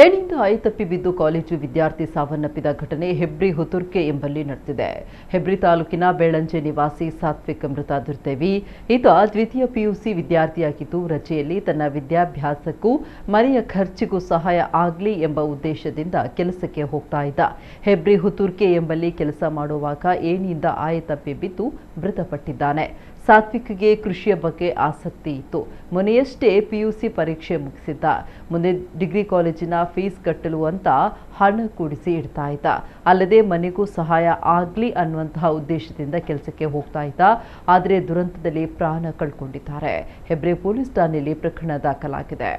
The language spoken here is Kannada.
ಏಣಿಯಿಂದ ಆಯತಪ್ಪಿ ಬಿದ್ದು ಕಾಲೇಜು ವಿದ್ಯಾರ್ಥಿ ಸಾವನ್ನಪ್ಪಿದ ಘಟನೆ ಹೆಬ್ರಿ ಹುತುರ್ಕೆ ಎಂಬಲ್ಲಿ ನಡೆದಿದೆ. ಹೆಬ್ರಿ ತಾಲೂಕಿನ ಬೇಳಂಜೆ ನಿವಾಸಿ ಸಾತ್ವಿಕ್ ಮೃತ ದುರ್ದೈವಿ. ಈತ ದ್ವಿತೀಯ ಪಿಯುಸಿ ವಿದ್ಯಾರ್ಥಿಯಾಗಿದ್ದು, ರಜೆಯಲ್ಲಿ ತನ್ನ ವಿದ್ಯಾಭ್ಯಾಸಕ್ಕೂ ಮನೆಯ ಖರ್ಚಿಗೂ ಸಹಾಯ ಆಗಲಿ ಎಂಬ ಉದ್ದೇಶದಿಂದ ಕೆಲಸಕ್ಕೆ ಹೋಗ್ತಾ ಇದ್ದ. ಹೆಬ್ರಿ ಹುತುರ್ಕೆ ಎಂಬಲ್ಲಿ ಕೆಲಸ ಮಾಡುವಾಗ ಏಣಿಯಿಂದ ಆಯತಪ್ಪಿ ಬಿದ್ದು ಮೃತಪಟ್ಟಿದ್ದಾನೆ. ಸಾತ್ವಿಕ್ಗೆ ಕೃಷಿಯ ಬಗ್ಗೆ ಆಸಕ್ತಿ ಇತ್ತು. ಮೊನ್ನೆಯಷ್ಟೇ ಪಿಯುಸಿ ಪರೀಕ್ಷೆ ಮುಗಿಸಿದ್ದ. ಮುಂದೆ ಡಿಗ್ರಿ ಕಾಲೇಜಿನ ಫೀಸ್ ಕಟ್ಟಲು ಅಂತ ಹಣ ಕೂಡಿಸಿ ಇಡ್ತಾ ಇದ್ದ. ಅಲ್ಲದೆ ಮನೆಗೂ ಸಹಾಯ ಆಗಲಿ ಅನ್ನುವಂತಹ ಉದ್ದೇಶದಿಂದ ಕೆಲಸಕ್ಕೆ ಹೋಗ್ತಾ ಇದ್ದ. ಆದರೆ ದುರಂತದಲ್ಲಿ ಪ್ರಾಣ ಕಳ್ಕೊಂಡಿದ್ದಾರೆ. ಹೆಬ್ರಿ ಪೊಲೀಸ್ ಠಾಣೆಯಲ್ಲಿ ಪ್ರಕರಣ ದಾಖಲಾಗಿದೆ.